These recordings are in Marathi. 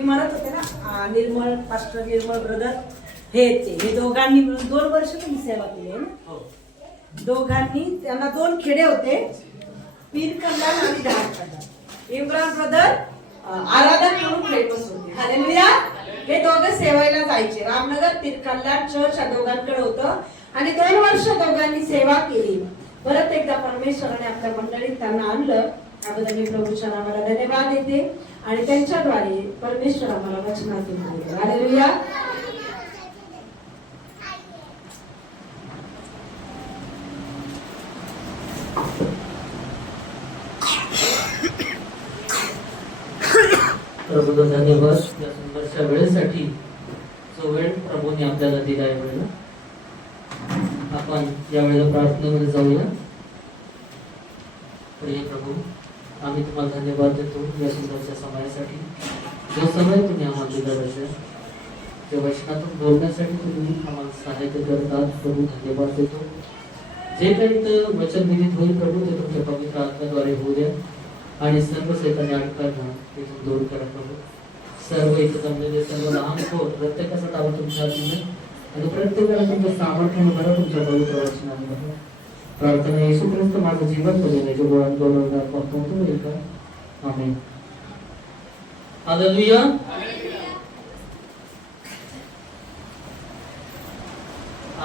मी म्हणत होते ना निर्मळ पास्टर निर्मळ ब्रदर हे दोघांनी मिळून 2 वर्ष तुम्ही सेवा केली आहे ना. दोघांनी त्यांना 2 खेडे होते, पीर कल्याण आणि धाड कल्याण. इम्रान ब्रदर आराधक म्हणून फेमस होते. हालेलुया. हे दोघं सेवायला जायचे. रामनगर पीर कल्याण चर्च या दोघांकडे होतं आणि 2 वर्ष दोघांनी सेवा केली. परत एकदा परमेश्वराने आपल्या मंडळीत त्यांना आणलं. त्याबद्दल मी प्रभूच्या नावाला धन्यवाद देते आणि त्यांच्याद्वारे परमेश्वर आम्हाला वचनातून बोलतो. हालेलुया. प्रभूला धन्यवाद या सुंदरशा वेळेसाठी, जो वेळ प्रभूने आपल्याला दिला आहे. वेळेला आपण या वेळेला प्रार्थनेमध्ये जाऊया. प्रिय प्रभू, आम्ही तुम्हाला धन्यवाद देतो या सुंदरशा समयासाठी, जो समय तुम्ही आम्हाला दिला पाहिजे, त्या वचनातून बोलण्यासाठी तुम्ही आम्हाला सहाय्य करतात. प्रभू धन्यवाद देतो. जे काही तर वचन विधित होईल प्रभू, ते तुमच्या पवित्र आत्म्याद्वारे होऊ द्या आणि सर्व सैतानी अडकांना तिथून दूर करा प्रभू. सर्व इथं जमलेले सर्व लहान थोर प्रत्येकाचा ताबा तुमच्या हाती आणि प्रत्येकाला तुमच्या सामर्थ्याने भरा, तुमच्या पवित्र वचनाने भरा. प्रार्थना येशू ख्रिस्त माझं जीवन बदलण्याच्या गोळ्यात बोलवणार येईल का? आमेन. हालेलुया.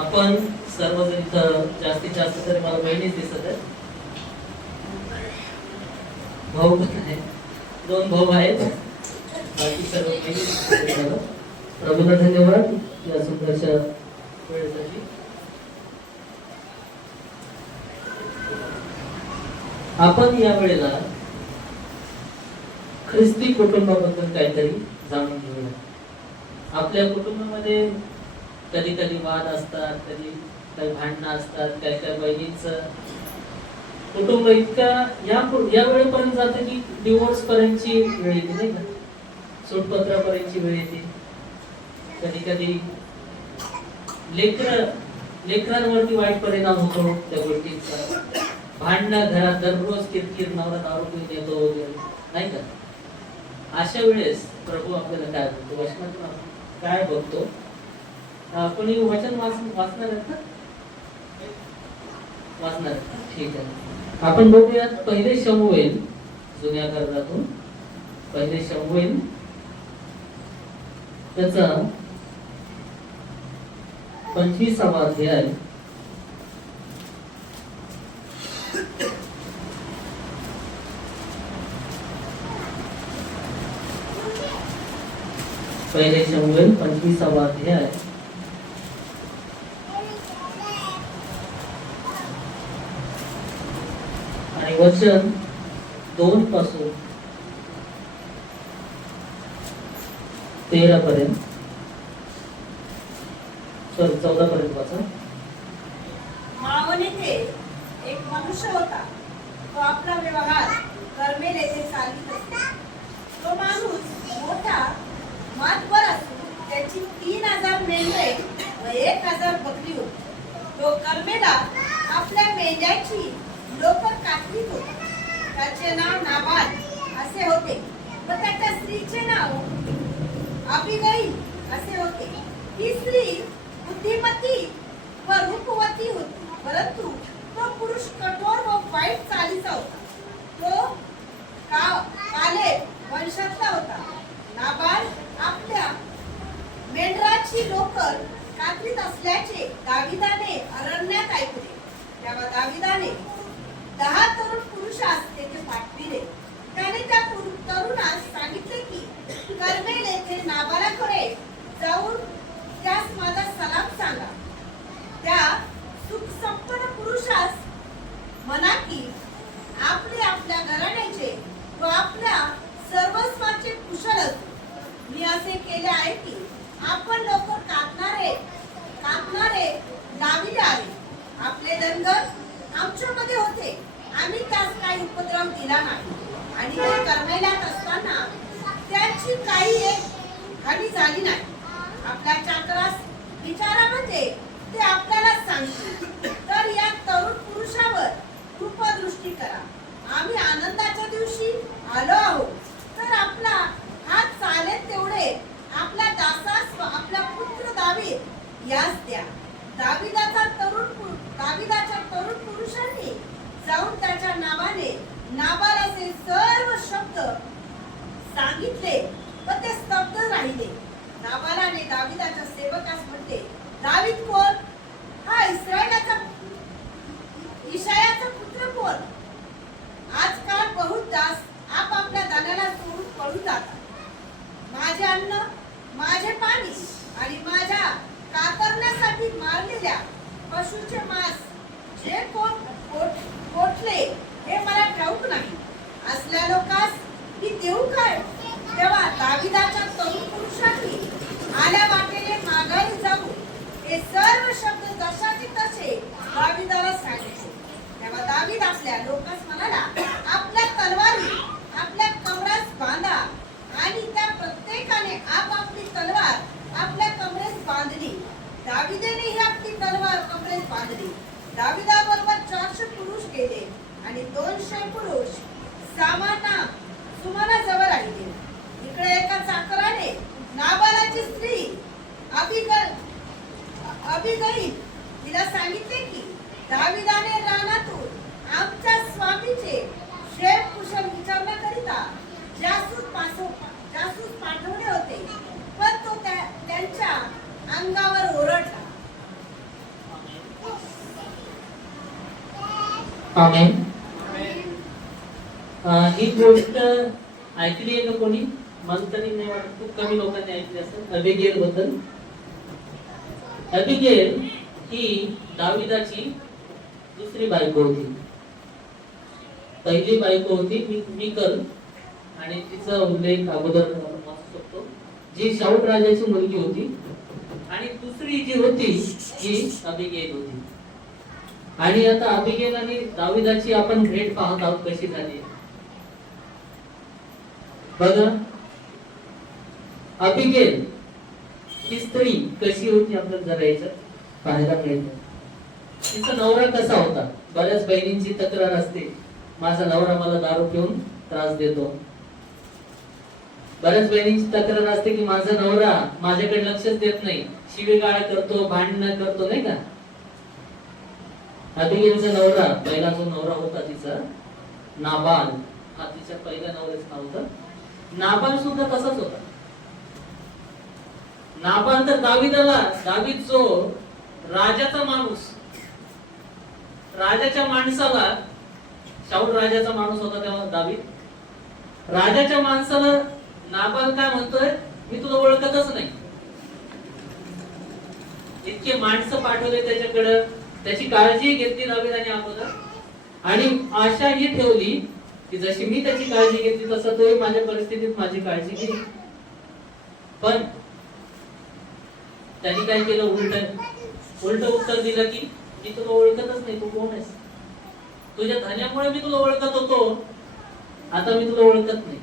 आपण सर्वजण इथं जास्तीत जास्त तरी मला बहिणीच दिसत आहे. भाऊ पण आहे, 2 भाऊ आहेत, बाकी सर्व बहिणी. प्रभूला धन्यवाद या सुंदरशा वेळेसाठी. आपण या वेळेला ख्रिस्ती कुटुंबाबद्दल काहीतरी जाणून घेऊया. आपल्या कुटुंबामध्ये कधी कधी वाद असतात, कधी काही भांडणं असतात, काही काही बहिणींचं कुटुंब इतका या वेळेपर्यंत जातं की डिवोर्स पर्यंतची वेळ येते, नाही का? सुटपत्रापर्यंतची वेळ येते. कधी कधी लेकरांवरती वाईट परिणाम होतो त्या गोष्टींचा. भांडणं घरात दररोज किरकिर, नवरा दारू पिऊन येतो वगैरे, नाही का? अशा वेळेस प्रभू आपल्याला काय बोलतो, वचनातून आपण काय बघतो? कोणी वचन वाचणार आहेत का? वाचणार आहेत का? ठीक आहे. आपण बघूयात 1 शमूएल, जुन्या करारातून 1 शमूएल त्याचा 25वा अध्याय. पहिले शमूएल 25वा अध्याय आणि वचन 2 पासून 13 पर्यंत, 14 पर्यंत वाचा. मावन येथे एक मनुष्य होता. तो आपला व्यवहार कर्मेल येथे चालवित असे. तो माणूस मोठा मातबर असून त्याची 3000 मेंढरे व 1000 बकरी होती. तो कर्मेला आपल्या मेंढ्याची लोकर कातरीत होता. त्याचे नाव नाबाल असे होते व त्याच्या स्त्रीचे नाव अबिगैल असे होते. ही स्त्री बुद्धिमती व रूपवती होती, परंतु तो पुरुष कठोर व वाईट चालीचा होता. तो कालेब वंशातला होता. नाबाल आपल्या मेंढराची लोकर कातरीत असल्याचे दाविदाने अरण्यात ऐकले. तेव्हा दाविदाने 10 तरुण पुरुषास तेथे पाठविले. त्याने त्या तरुणास सांगितले की कर्मेल येथे नाबालाकडे जाऊन त्यास माझा सलाम सांगा. त्या सुखसंपन्न पुरुषास म्हणा की आपले आपल्या घराण्याचे व आपल्या सर्वस्वाचे कुशल असो. मी असे केले आहे की आपण लोकर कातणारे लाविले आहे. आपले धनगर आमच्यामध्ये होते. आम्ही त्यास काही उपद्रव दिला नाही आणि ते कर्मेल्यात असताना त्याची काही एक हानी झाली नाही. आपल्या चाकरास विचारा म्हणजे ते आपल्याला सांगतील. तर या तरुण पुरुषावर कृपादृष्टी करा. आम्ही आनंदाच्या दिवशी आलो आहोत, तर आपला हात चालेल तेवढे यास द्या. दाविदाच्या तरुण पुरुषांनी जाऊन त्याच्या नावाने नाबालाचे सर्व शब्द सांगितले व ते स्तब्ध राहिले. नाबालाने दाविदाच्या सेवकास म्हटले, दावीद कोण? हा इशायाचा पुत्र कोण? आजकाल बहुत दास आपापल्या दानाला सोडून पळून जातात. माझे अन्न, माझे पाणी आणि माझ्या कातरण्यासाठी मारलेल्या पशूचे मांस जे कोण कोठले हे मला ठाऊक नाही. असल्या लोकास मी देऊ काय? तेव्हा दाविदाच्या तरुण पुरुषांनी आल्या वाटेने माघारी जाऊ हे सर्व शब्द जशाचे तसे दाविदाला सांगितले. तेव्हा दावीद आपल्या लोकांस म्हणाला, आपल्या तलवारी आपल्या कमरास बांधा. आणि त्या प्रत्येकाने आपापली तलवार आपल्या कमरेस बांधली. दाविदेनेही आपली तलवार कमरेस बांधली. दाविदाबरोबर 400 पुरुष गेले आणि 200 पुरुष सुमनाजवळ राहिले. इकडे एका चाकराने नाबालाची स्त्री अबिगैल तिला सांगितले की दाविदाने रानातून आमच्या स्वामीचे क्षेम कुशल विचारण्याकरिता जासूस पाठवले होते, पण तो त्यांच्या अंगावर ओरडला. आमेन. ही गोष्ट ऐकली आहे का कोणी? मला तरी नाही वाटत, खूप कमी लोकांनी ऐकली असेल अबिगेल बद्दल. अबिगेल ही दाविदाची दुसरी बायको होती. पहिली बायको होती मिकल आणि तिचा उल्लेख अगोदर वाचू शकतो, जी शाऊल राजाची मुलगी होती. आणि दुसरी जी होती ही अबिगेल होती. आणि आता अबिगेल आणि दाविदाची आपण भेट पाहत आहोत कशी झाली. बघा, अबिगेल ही स्त्री कशी होती आपल्याला जरा याच्यात पाहायला मिळतं. तिचा नवरा कसा होता? बऱ्याच बहिणींची तक्रार असते, माझा नवरा मला दारू पिऊन त्रास देतो. बऱ्याच बहिणींची तक्रार असते की माझा नवरा माझ्याकडे लक्षच देत नाही, शिवीगाळ करतो, भांडण करतो, नाही का? अबिगेलचा नवरा, पहिला जो नवरा होता तिचा नाबाल, हा तिच्या पहिल्या नवऱ्याचं नाव होतं. नाबाल सुद्धा तसाच होता. नाबाल तर दावीद जो राजाचा माणूस, राजाच्या माणसाला, शाऊल राजाचा माणूस होता तेव्हा दावीद, राजाच्या माणसाला नाबाल काय म्हणतोय, मी तुला ओळखतच नाही. इतके माणसं पाठवले त्याच्याकडे, त्याची काळजी घेतली दाविदाने अगोदर, आणि आशा ही ठेवली की जशी मी त्याची काळजी घेतली तसं तोही माझ्या परिस्थितीत माझी काळजी घेईल. पण त्यांनी काय केलं, उलट उत्तर दिलं की मी तुला ओळखतच नाही, तू कोण आहेस? तुझ्या धन्यामुळे मी तुला ओळखत होतो, आता मी तुला ओळखत नाही.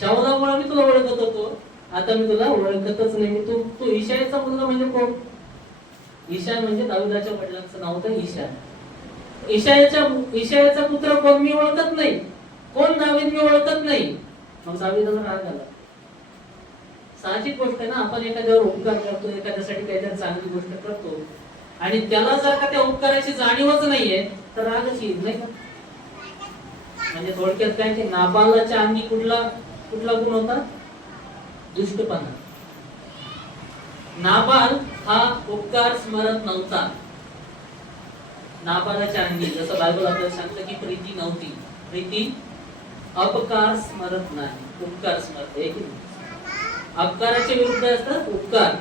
शाऊलामुळे मी तुला ओळखत होतो, आता मी तुला ओळखतच नाही. तू इशायाचा मुलगा म्हणजे कोण? इशा म्हणजे दाविदाच्या वडिलांचं नाव होतं इशा. इशायाचा पुत्र कोण? मी ओळखत नाही. कोण दावीद? मी ओळखत नाही. मग दाविदाला राग आला. साहजिक गोष्ट आहे ना, आपण एखाद्यावर उपकार करतो, एखाद्यासाठी काहीतरी चांगली गोष्ट करतो आणि त्याला जर का त्या उपकाराची जाणीवच नाहीये तर रागच येईल, नाही का? म्हणजे थोडक्यात काय की नाबालाच्या अंगी कुठला गुण होता? दुष्टपणा. नाबाल हा उपकार स्मरत नव्हता. नाबालाच्या अंगी जसं बायबल आपल्याला सांगतं की प्रीती नव्हती. प्रीती अपकार स्मरत नाही, उपकार स्मरत. एक अपकाराच्या विरुद्ध असतात उपकार.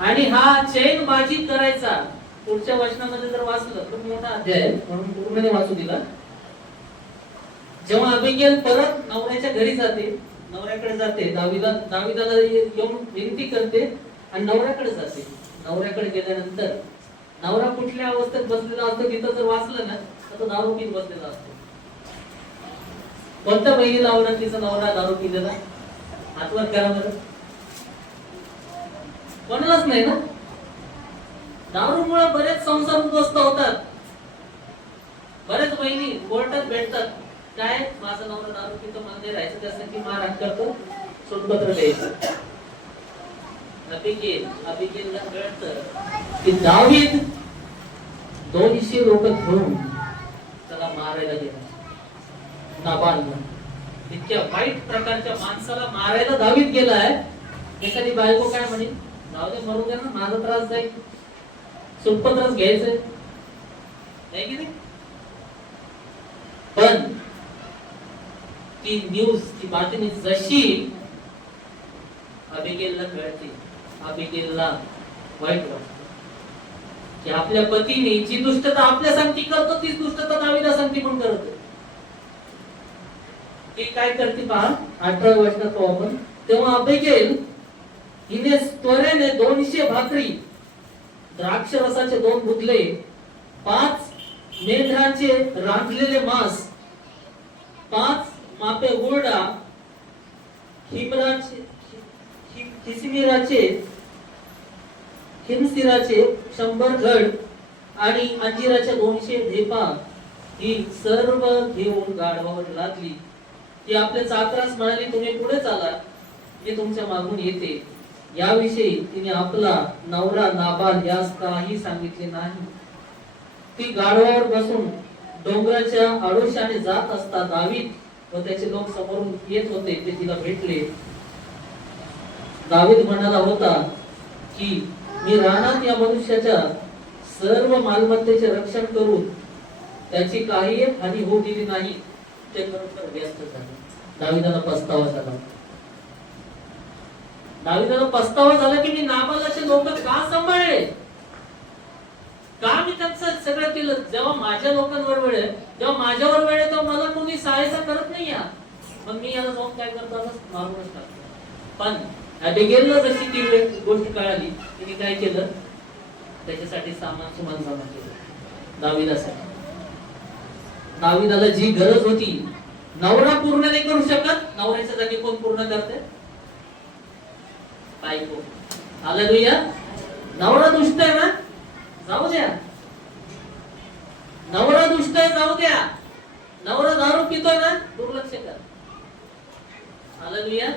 आणि हा चैनबाजी करायचा. पुढच्या वचनामध्ये जर वाचलं, खूप मोठा अध्याय म्हणून पूर्ण वाचू दिला. जेव्हा अबिगेल परत नवऱ्याच्या घरी जाते, नवऱ्याकडे जाते, दाविदाला येऊन विनंती करते आणि नवऱ्याकडे जाते. नवऱ्याकडे गेल्यानंतर नवरा कुठल्या अवस्थेत बसलेला असतो तिथं जर वाचलं ना तर तो दारू पीत बसलेला असतो. कोणत्या बहिणीला आवडत तिचा नवरा दारू पिलेला? हातवर करा बरं. कोणालाच नाही ना. दारूमुळे बरेच संसार उद्ध्वस्त होतात. बरेच बहिणी कोर्टात भेटतात, काय माझा नवरा दारू पितो, मला नाही राहायचं, त्यासाठी मारहाण करतो, सोडपत्र द्यायचं. अबिगेलला कळतं की दावीद 200 लोक घेऊन त्याला मारायला गेला. नाबालला इतक्या वाईट प्रकारच्या माणसाला मारायला दावीद गेलाय. एखादी बायको काय म्हणेल, जाऊ दे मरू दे ना, माझा त्रास जाईल, सुटपत्रच घ्यायचंय नाही की नाही. पण ती न्यूज, ती बातमी जशी अबिगेलला कळते, अबिगेलला वाईट वाटतं की आपल्या पतीने जी दुष्टता आपल्या सांगती करतो तीच दुष्टता दावीदा सांगती पण करतो. ती काय करते पहा, 18 वचनात पाहू आपण. तेव्हा अबिगेल हिने त्वरेने 200 भाकरी, द्राक्ष रसाचे 2 बुधले, 5 मेंढरांचे रांधलेले मांस, 5 मापे हुरडा, हिमसिराचे 100 घड आणि अंजिराच्या 200 ढेपा ही सर्व घेऊन गाढवावर लागली. ती आपल्या चाकरास म्हणाली, तुम्ही पुढे चाला, मी तुमच्या मागून येते. याविषयी तिने आपला नवरा नाबाल यास काही सांगितले नाही. ती गाढवावर बसून डोंगराच्या आडोशाने जात असता दावीद व त्याचे लोक समोरून येत होते. ते तिला भेटले. दावीद म्हणाला होता की मी रानात या मनुष्याच्या सर्व मालमत्तेचे रक्षण करून त्याची काही हानी होऊ दिली नाही. ते खरोखर व्यस्त झाले. दावीदाला पस्तावा झाला. दावीदाला पस्तावा झाला की मी नाबालाचे लोक का सांभाळले, का मी त्यांचं सगळं केलं. जेव्हा माझ्या लोकांवर वेळ आहे, जेव्हा माझ्यावर वेळ आहे, तेव्हा मला कोणी सहायता करत नाही. मग मी याला जाऊन काय करतो, मारूनच टाकतो. पण अबिगेलला जशी ती गोष्ट कळाली, तिने काय केलं, त्याच्यासाठी सामान सुमान जमा केलं दावीदासाठी. दावीदाला जी गरज होती, नवरा पूर्ण नाही करू शकत, नवऱ्याच्या जागी कोण पूर्ण करते, बायको. हालेलुया. नवरा दुष्ट आहे ना, जाऊ द्या. नवरा दुष्ट आहे, जाऊ द्या. नवरा दारू पितोय ना, दुर्लक्ष कर. हालेलुया.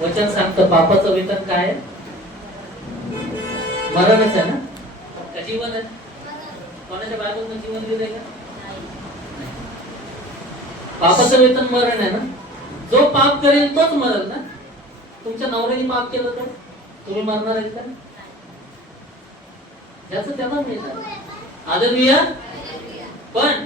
वचन सांगतं पापाचं वेतन काय आहे, मरणच आहे ना, का जीवन आहे. कोणाच्या बायकोनं जीवन दिलंय का, पापाचं वेतन मरण आहे ना. जो पाप करेल तोच मरेल ना. तुमच्या नवऱ्याने पाप केलं तर तुम्ही मरणार आहेत का, याचं त्यांना मिळणार. हालेलुया. पण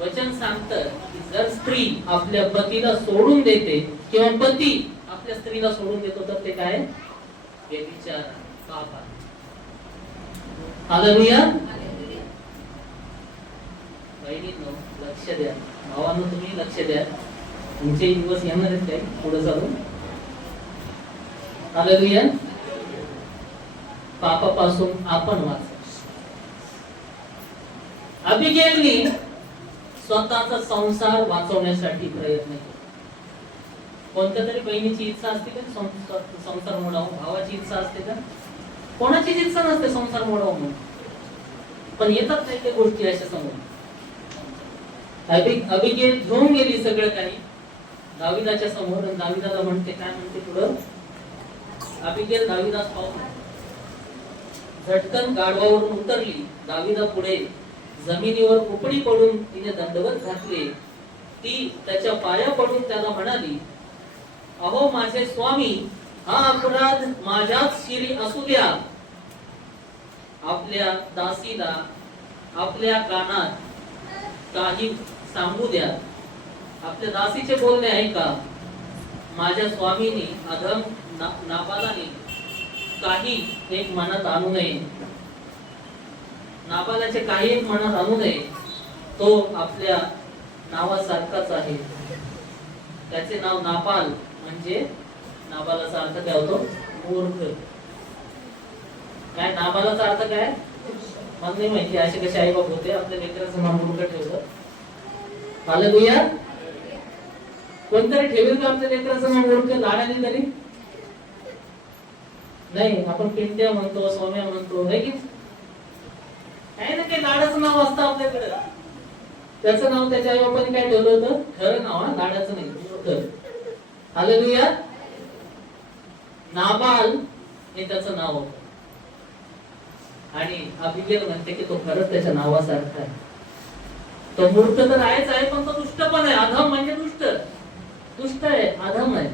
वचन सांगतं की जर स्त्री आपल्या पतीला सोडून देते किंवा पती आपल्या स्त्रीला सोडून देतो तर ते काय, व्यभिचार, पाप आहे. हालेलुया. बहिणींनो लक्ष द्या, भावांनो तुम्ही लक्ष द्या. तुमचे दिवस येणार आहेत काय पुढे चालून. हालेलुया. पापापासून आपण वाचा. अबिगेलनी स्वतःचा संसार वाचवण्यासाठी प्रयत्न केला. कोणत्या तरी बहिणीची इच्छा असते का संसार मोडावं, भावाची इच्छा असते का, कोणाचीच इच्छा नसते संसार मोडावं म्हणून, पण येतात नाही त्या गोष्टी अशा समोर. अबिगेल घेऊन गेली सगळं काही दाविदाच्या समोर. दाविदाला म्हणते, काय म्हणते पुढं, अबिगेल दाविदास पाहून झटकन गाढवावरून उतरली. दाविदा पुढे जमिनीवर उपडी पडून तिने दंडवत घातले. ती त्याच्या पाया पडून त्याला म्हणाली, अहो माझे स्वामी, हा अपराध माझ्याच शिरी असू द्या. आपल्या दासीला आपल्या कानात काही सांगू द्या. आपल्या दासीचे बोलणे ऐका. माझ्या स्वामीने अधम नाबालाने काही एक मनात आणू नये. नाबालाचे काही एक मनात आणू नये. तो आपल्या नावासारखाच आहे. त्याचे नाव नाबाल म्हणजे नाबालाचा अर्थ काय होतो, मूर्ख. काय नाबालाचा अर्थ काय मला नाही माहिती. असे कसे आई बाप होते आपल्या लेकराचं नाव मूर्ख ठेवलं. हालेलुया. कोणतरी ठेवेल का आपल्या लेकराचं नाव मूर्ख लाडाने तरी नाही. आपण पिंट्या म्हणतो, सोम्या म्हणतो, है की काही ना काही लाडाचं नाव असतं आपल्याकडे. त्याचं नाव त्याच्या आई बापाने काय ठेवलं होतं, खरं नाव लाडाचं नाही, मूर्ख. हालेलुया. नाबाल हे त्याचं नाव होतं आणि अबिगेल म्हणते की तो खरंच त्याच्या नावासारखा आहे. तो मूर्ख तर आहेच आहे, पण तो दुष्ट पण आहे. अधम म्हणजे दुष्ट, दुष्ट आहे, अधम आहे,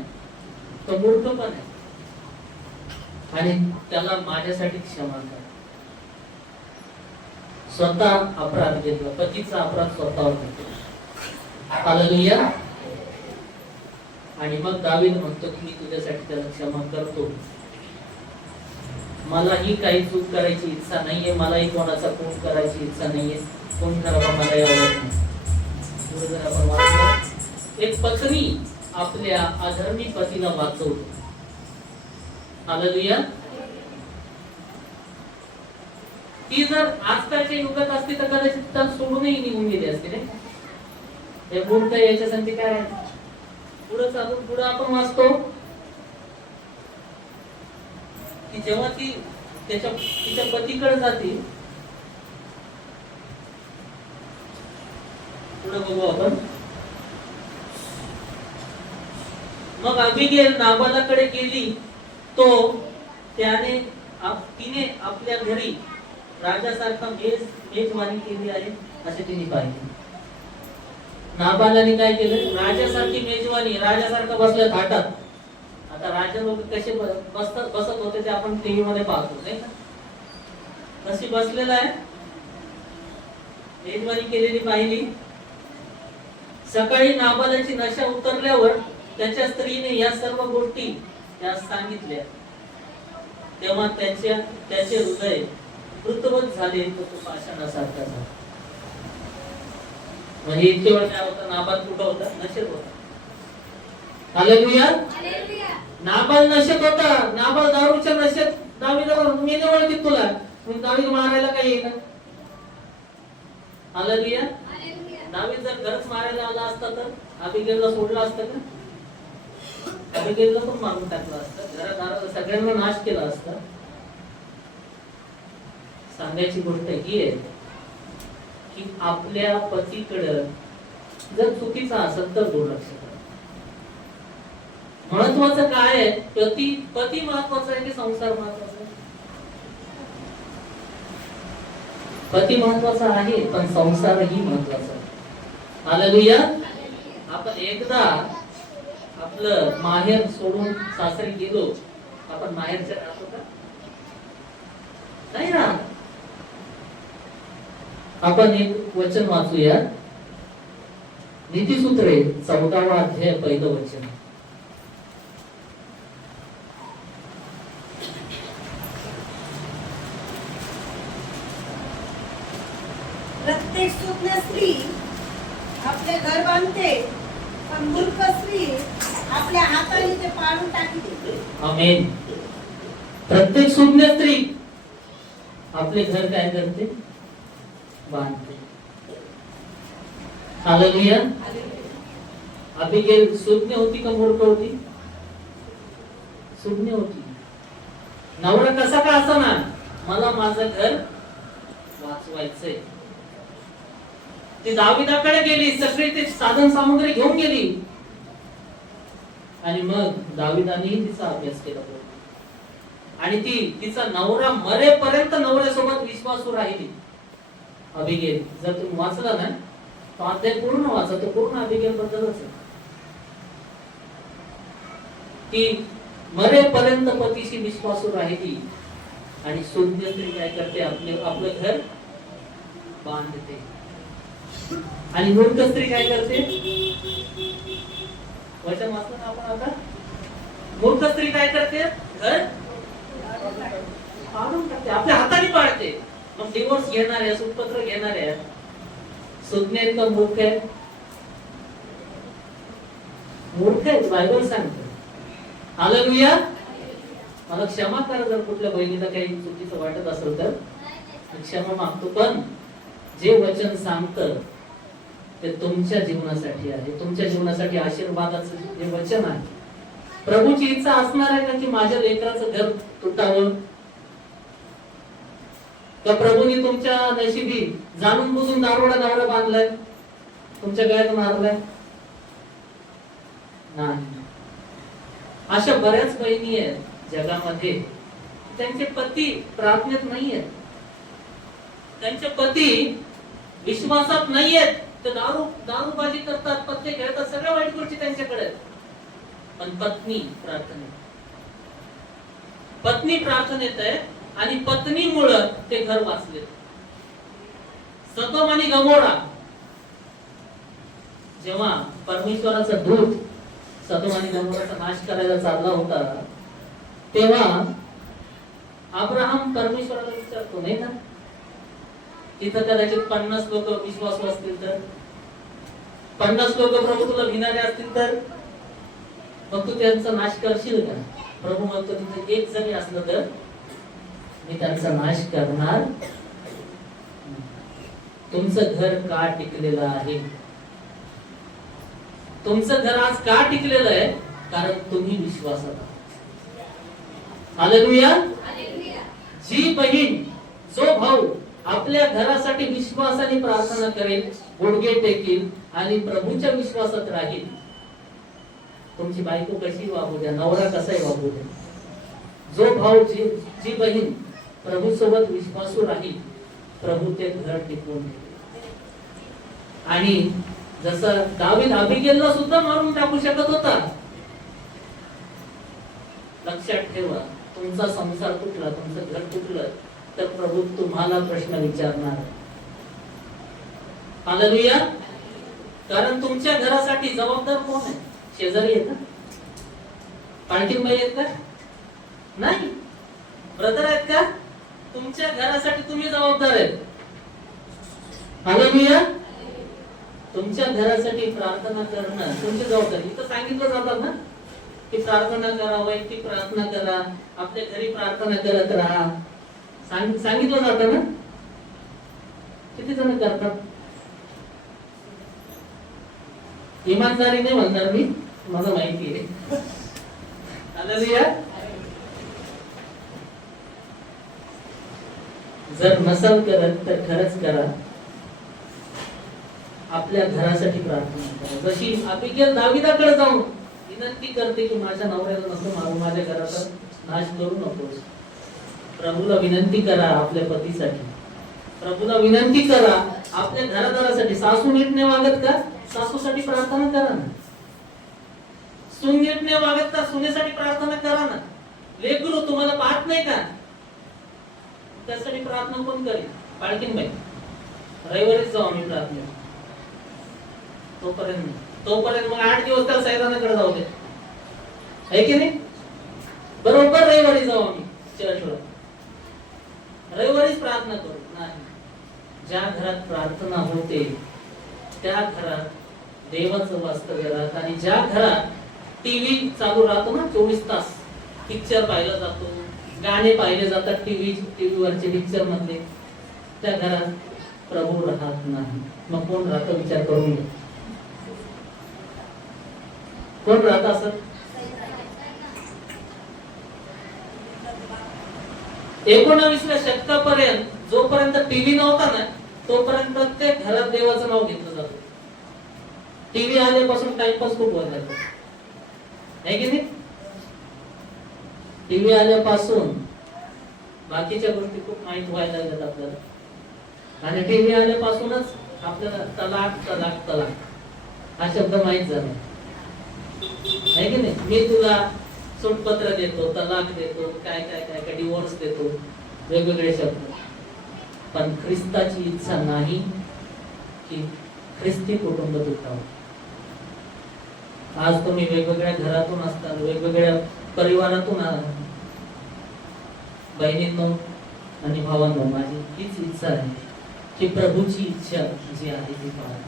तो मूर्ख पण आहे. आणि त्याला माझ्यासाठी क्षमा करा. स्वतः अपराध घेतला, पतीचा अपराध स्वतःवर घेतला. हालेलुया. आणि मग दावीद म्हणतो की मी तुझ्यासाठी त्याला क्षमा करतो. मलाही काही चूक करायची इच्छा नाहीये, मलाही कोणाचा खून करायची इच्छा नाहीये. खून करावा मला आवडत नाही. पुढे जर आपण वाचलं, एक पत्नी आपल्या अधर्मी पतीला वाचवते. हालेलुया. ती जर आजकालच्या युगात असती तर कदाचित त्याला सोडूनही निघून गेली असते रे. हे गुण तर याच्यासाठी काय आहे? पुढे चालून पुढे आपण वाचतो की जेव्हा ती तिच्या पतीकडे जाते, पुढे बघू आपण. मग अबिगेल नाबालाकडे गेली, तो तिने आपल्या घरी राजासारखा मेजवानी केली आहे असे तिने पाहिले. नाबालाने काय केलं? राजासारखी मेजवानी, राजासारखा बसल्या थाटात. आता राजा लोक कसे बसत होते ते आपण टीव्ही मध्ये पाहतो नाही का? कशी बसलेला आहे, मेजवानी केलेली पाहिली. सकाळी नाबालाची नशा उतरल्यावर त्याच्या स्त्रीने या सर्व गोष्टी त्यास सांगितल्या. तेव्हा त्याचे हृदय पृथ्वत झाले, तो पाषाणासारखा झाला. म्हणजे इतके वेळ काय होता? नाबाल कुठं होता? नशेत होता. हालेलुया. नाबाल नशेत होता. नाबाल दारूच्या नशेत दावीदाला मी नाही ओळखीत तुला, मग दावीद मारायला काय येईल? हालेलुया. दावीद जर घरच मारायला आला असता तर अबिगेलला सोडला असतं का? अबिगेलला पण मारून टाकलं असतं, घरादाराला सगळ्यांना नाश केला असता. सांगायची गोष्ट ही आहे की आपल्या पतीकडे जर चुकीचा असेल तर दुर्लक्ष करा. महत्वाचं काय आहे? पती महत्वाचा आहे की संसार महत्वाचा आहे? पती महत्वाचा आहे, पण संसारही महत्वाचा आहे. हालेलुया. आपण एकदा आपलं माहेर सोडून सासरी गेलो, आपण माहेरचे राहतो का? नाही ना. आपण एक वचन वाचूया, नीतिसूत्रे 14वा अध्याय 1 वचन. प्रत्येक सुज्ञ स्त्री आपले घर बांधते, पण मूर्ख स्त्री आपल्या हाताने ते पाडून टाकते. आमेन. प्रत्येक सुज्ञ स्त्री आपले घर काय करते? बांधते. हालेलुया. अबिगेल सुज्ञ होती का मूर्ख होती? सुज्ञ होती. नवरा कसा का असेना, मला माझं घर वाचवायचंय. ती दाविदाकडे गेली, सगळी ती साधन सामग्री घेऊन गेली आणि मग दाविदानेही तिचा अभ्यास केला आणि तिचा नवरा मरेपर्यंत नवऱ्यासोबत विश्वासू राहिली. अबिगेल जर तुम्ही वाचला ना तो अध्याय पूर्ण वाचा, तो पूर्ण अबिगेल बद्दलच आहे. ती मरेपर्यंत पतीशी विश्वासू राहिली आणि सुज्ञ स्त्री काय करते? आपलं घर बांधते. आणि मूर्ख स्त्री काय करते? वचन वाचलं ना आपण आता? मूर्ख स्त्री काय करते? घर पाडून टाकते, आपल्या हाताने पाडते. मग डिवोर्स घेणाऱ्या, सुखपत्र घेणाऱ्या सुज्ञ आहेत का मूर्ख आहेत? मूर्ख आहेत, बायबल सांगते. हालेलुया. मला क्षमा करा जर कुठल्या बहिणीला काही चुकीचं वाटत असेल तर क्षमा मागतो, पण जे वचन सांगतं ते तुमच्या जीवनासाठी आहे, तुमच्या जीवनासाठी आशीर्वादाचं जे वचन आहे. प्रभूची इच्छा असणार आहे का की माझ्या लेकराचं घर तुटावं? का प्रभूने तुमच्या नशिबी जाणून बुजून दारोडा नवरा बांधलाय, तुमच्या गळ्यात मारलाय? नाही. अशा बऱ्याच बहिणी आहेत जगामध्ये, त्यांचे पती प्रार्थनेत नाहीयेत, त्यांचे पती विश्वासात नाहीयेत, ते दारूबाजी करतात, पत्ते खेळतात, सगळ्या वाईट गोष्टी त्यांच्याकडे आहेत. पण पत्नी प्रार्थनेत आहे आणि पत्नीमुळं ते घर वाचले. सदोम आणि गमोरा, जेव्हा परमेश्वराचा दूत सदोम आणि गमोराचा नाश करायला चालला होता, तेव्हा अब्राहम परमेश्वराला विचारतो, नाही ना, तिथं कदाचित 50 लोक विश्वासू असतील तर, 50 लोक प्रभू तुला भिणारे असतील तर, मग तू त्यांचा नाश करशील का? प्रभू म्हणतो, तिथे एक जरी असलं तर मी त्यांचा नाश करणार. तुमचं घर का टिकलेलं आहे? तुमचं घर आज का टिकलेलं आहे? कारण तुम्ही विश्वासात आहात. हालेलुया. जी बहीण, जो भाऊ आपल्या घरासाठी विश्वासाने प्रार्थना करेल, गुडघे टेकील आणि प्रभूच्या विश्वासात राहील, तुमची बायको कशी वागू द्या, नवरा कसाही वागू द्या, जो भाऊ जी बहीण प्रभू सोबत विश्वासू राहील, प्रभू ते घर टिकवून ठेवेल. आणि जसं दावीद अबिगेलला सुद्धा मारून टाकू शकत होता. लक्षात ठेवा, तुमचा संसार तुटला, तुमचं घर तुटलं तर प्रभू तुम्हाला प्रश्न विचारणार. हालेलुया. कारण तुमच्या घरासाठी जबाबदार कोण आहे? शेजारी आहेत ना? पालखीबाई आहेत का? नाही. ब्रदर आहेत का? तुमच्या घरासाठी तुम्ही जबाबदार आहेत. हालेलुया. तुमच्या घरासाठी प्रार्थना करणं तुमची जबाबदारी. इथं सांगितलं जातं ना की प्रार्थना करा, वैयक्तिक प्रार्थना करा, आपल्या घरी प्रार्थना करत राहा, सांगितलं जातं ना. किती जण करतात? इमानदारी नाही म्हणणार मी, मला माहिती आहे. हालेलुया. जर नसल करत तर खरंच करा, आपल्या घरासाठी प्रार्थना करा. जशी अबिगेल दाविदाकडे जाऊन विनंती करते की माझ्या नवऱ्याला नको मारू, माझ्या घराचा नाश करू नकोस. प्रभूला विनंती करा आपल्या पतीसाठी, प्रभूला विनंती करा आपल्या घरादारासाठी. सासू नीट नाही वागत का? सासूसाठी प्रार्थना करा ना. सून नीट नाही वागत का? सुनेसाठी प्रार्थना करा ना. लेकरू तुम्हाला पाहत नाही का? त्यासाठी प्रार्थना कोण करेल? पालखीबाई. रविवारीच जाऊ आम्ही प्रार्थना. तोपर्यंत मग 8 दिवस त्याला सैतानाकडे जाऊ दे, है की नाही? बरोबर रविवारी जाऊ आम्ही चर्चला, रविवारीच प्रार्थना करू. नाही, ज्या घरात प्रार्थना होते त्या घरात देवाचं वास्तव्य राहतं. आणि ज्या घरात टीव्ही चालू राहतो ना 24 तास, पिक्चर पाहिला जातो, गाणे पाहिले जातात टीव्हीवरचे पिक्चर मधले, त्या घरात प्रभू राहत नाही. मग कोण राहतं? विचार करून घ्या. कोण राहत असं? 19व्या शतकापर्यंत जोपर्यंत टीव्ही नव्हता ना, तोपर्यंत प्रत्येक घरात देवाचं नाव घेतलं जातं. टीव्ही आल्यापासून टाइमपास खूप वाढला आहे की नाही? टीव्ही आल्यापासून बाकीच्या गोष्टी खूप माहित व्हायला लागतात आपल्याला. आणि टीव्ही आल्यापासूनच आपल्याला तलाक तलाक तलाक हा शब्द माहित झाला आहे की नाही? मी तुला सूटपत्र देतो, तलाक देतो, काय काय काय काय डिवोर्स देतो, वेगवेगळे शब्द. पण ख्रिस्ताची इच्छा नाही की ख्रिस्ती कुटुंब तुटावं. आज तुम्ही वेगवेगळ्या घरातून असतात, वेगवेगळ्या परिवारातून आहात. बहिणींनो आणि भावांनो, माझी हीच इच्छा आहे की प्रभूची इच्छा जी आहे ती पाळा.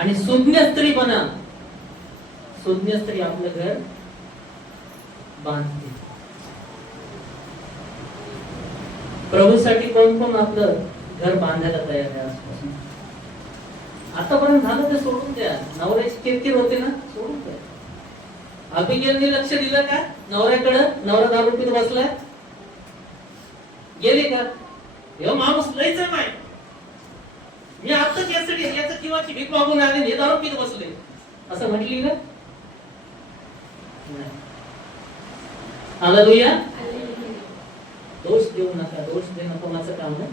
आणि सुज्ञ स्त्री बना. सुज्ञ स्त्री आपलं घर बांधते. प्रभूसाठी कोण कोण आपलं घर बांधायला तयार आहे आजपासून? आतापर्यंत झालं ते सोडून द्या. नवऱ्याची किरकिर होते ना, सोडून द्या. अबिगेलने लक्ष दिलं का नवऱ्याकडे? नवरा दारू पीत बसलाय, गेले का? हे माणूस लयच आहे, मी आताच याचं किंवाची भीक मागून आले, हे दारू पीत बसले, असं म्हटली का? नाही. हालेलुया. दोष देऊ नका. दोष देणं कोणाचं काम आहे?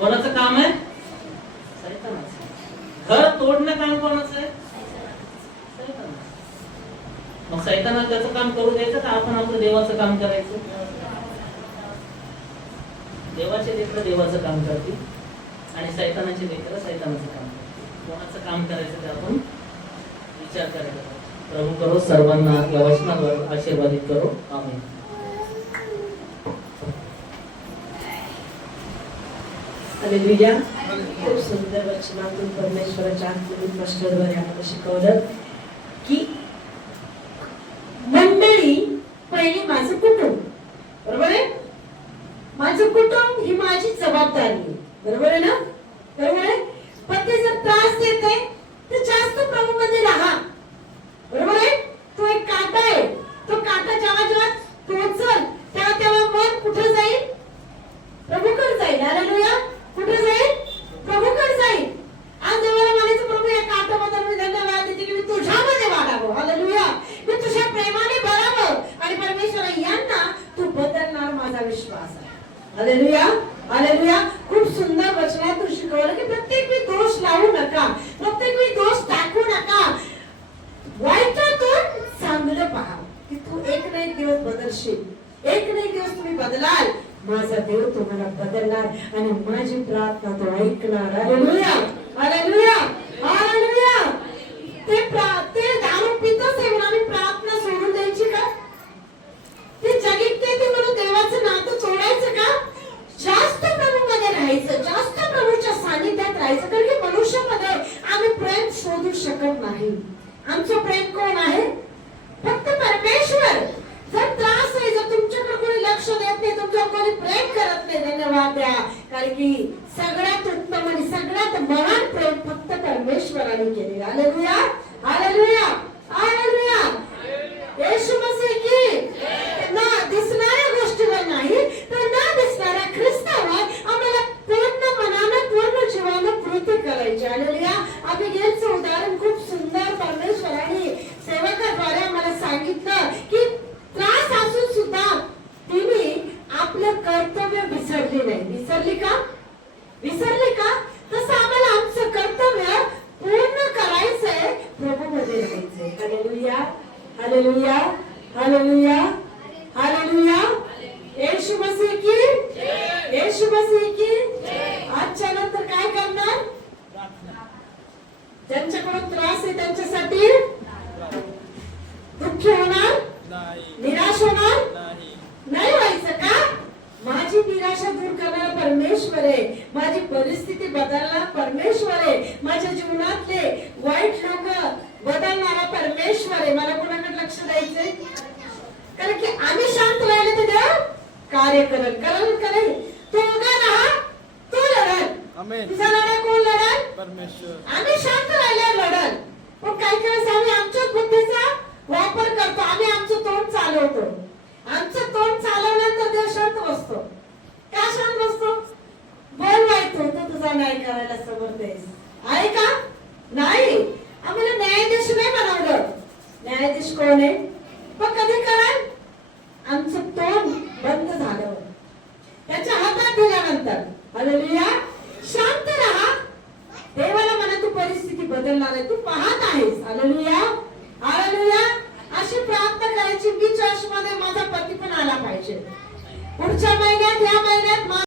कोणाचं काम आहे? सैतानाचं. घर तोडणं काम कोणाचं आहे? सैतानाचं. मग सैतानाला त्याचं काम करू द्यायचं का आपण आपलं देवाचं काम करायचं? देवाचे लेकरं देवाचं काम करतील आणि सैतानाचे लेकरं सैतानाचं काम करतील. कोणाचं काम करायचं ते आपण विचार करायचा. प्रभू करो सर्वांना या वचनावर आशीर्वादित करो. आमेन. हालेलुया. खूप सुंदर वचनातून परमेश्वराच्या आत्मिक मास्टरद्वारे आम्हाला शिकवलं की मंडळी पहिली माझं कुटुंब, बरोबर आहे? माझं कुटुंब ही माझी जबाबदारी आहे, बरोबर आहे ना? बरोबर आहे. पण ते जर त्रास देत आहे तर जास्त प्रभूमध्ये राहा, बरोबर आहे? तो एक काटा आहे. तो काटा जेव्हा जेव्हा टोचल तेव्हा तेव्हा मन कुठे जाईल? प्रभूकडे जाईल. हालेलुया. कुठे जाईल? प्रभूकडे जाईल. आज देवाला म्हणायचं, प्रभू या काटाबद्दल मी धन्यवाद देते की मी तुझ्यामध्ये वाढावं. हालेलुया. मी तुझ्या प्रेमाने भरावं आणि परमेश्वरा यांना तू बदलणार माझा विश्वास आहे. हालेलुया. हालेलुया. खूप सुंदर वचनातून शिकवलं की प्रत्येक वेळी दोष लावू नका, प्रत्येक वेळी दोष दाखवू नका. वाईटातून चांगलं पहा की तू एक ना एक दिवस बदलशील, एक ना एक दिवस तुम्ही बदलाल. माझा देव तुम्हाला बदलणार आणि माझी प्रार्थना तो ऐकणार. हालेलुया. हालेलुया. हालेलुया. ते दारू पितच आहे म्हणून आम्ही प्रार्थना सोडून द्यायची का? ते जगितते ते म्हणून देवाचं नातं सोडायचं का? जास्त प्रभूमध्ये राहायचं, जास्त प्रभूच्या सानिध्यात राहायचं. कारण की मनुष्यामध्ये आम्ही प्रेम शोधू शकत नाही. आमचं प्रेम कोण आहे? फक्त परमेश्वर. जर त्रास आहे, जर तुमच्याकडे कोणी लक्ष देत नाही, तुमच्यावर कोणी प्रेम करत नाही, धन्यवाद द्या. कारण की सगळ्यात उत्तम आणि सगळ्यात महान प्रेम फक्त परमेश्वराने केले. हालेलुया. हालेलुया. हालेलुया. येशू मसीह की ना दिसणाऱ्या गोष्टीवर नाही तर ना दिसणाऱ्या ख्रिस्तावर आम्हाला पूर्ण मनानं पूर्ण जीवानं कृती करायची. हालेलुया. अबिगेलचं उदाहरण खूप सुंदर परमेश्वराने सेवकाद्वारे आम्हाला सांगितलं की त्रास असून सुद्धा तिने आपलं कर्तव्य विसरली नाही. विसरली का? विसरली का? तसं आम्हाला आमचं कर्तव्य पूर्ण करायचंय, प्रभूमध्ये राहायचंय. हालेलुया. हालेलुया. हालेलुया. हालेलुया. येशू मसीह की, येशू मसीह की. आजच्या नंतर काय करणार? ज्यांच्याकडून त्रास आहे त्यांच्यासाठी दुःखी होणार, निराश होणार नाही व्हायचं का? माझी निराशा दूर करणारा परमेश्वर आहे, माझी परिस्थिती बदलणारा परमेश्वर आहे, माझ्या जीवनातले वाईट लोक बदलणारा परमेश्वर आहे. मला कोणाकडे लक्ष द्यायचंय? कारण की आम्ही शांत राहिले तर देव कार्य करेल. करेल. तो उगा राहा, तो लढल. तुझा लढा कोण लढल? परमेश्वर. आम्ही शांत राहिल्यावर लढल. पण काही वेळेस आम्ही आमच्या बुद्धीचा वापर करतो, आम्ही आमचं तोंड चालवतो. आमचं तोंड चालवल्यानंतर देव शांत बसतो. का शांत बसतो? बोलवायचं तो तुझा न्याय करायला समर्थ आहे का? नाही. आम्हाला न्यायाधीश नाही बनवलं. न्यायाधीश कोण आहे? पण कधी कराल? आमचं तोंड बंद झालं, त्याच्या हातात दिल्यानंतर. हालेलुया. शांत राहा. देवाला म्हणा तू परिस्थिती बदलणार आहे, तू पाहत आहेस. हालेलुया. हालेलुया. अशी प्रार्थना करायची की चर्चमध्ये माझा पती पण आला पाहिजे. पुढच्या महिन्यात, या महिन्यात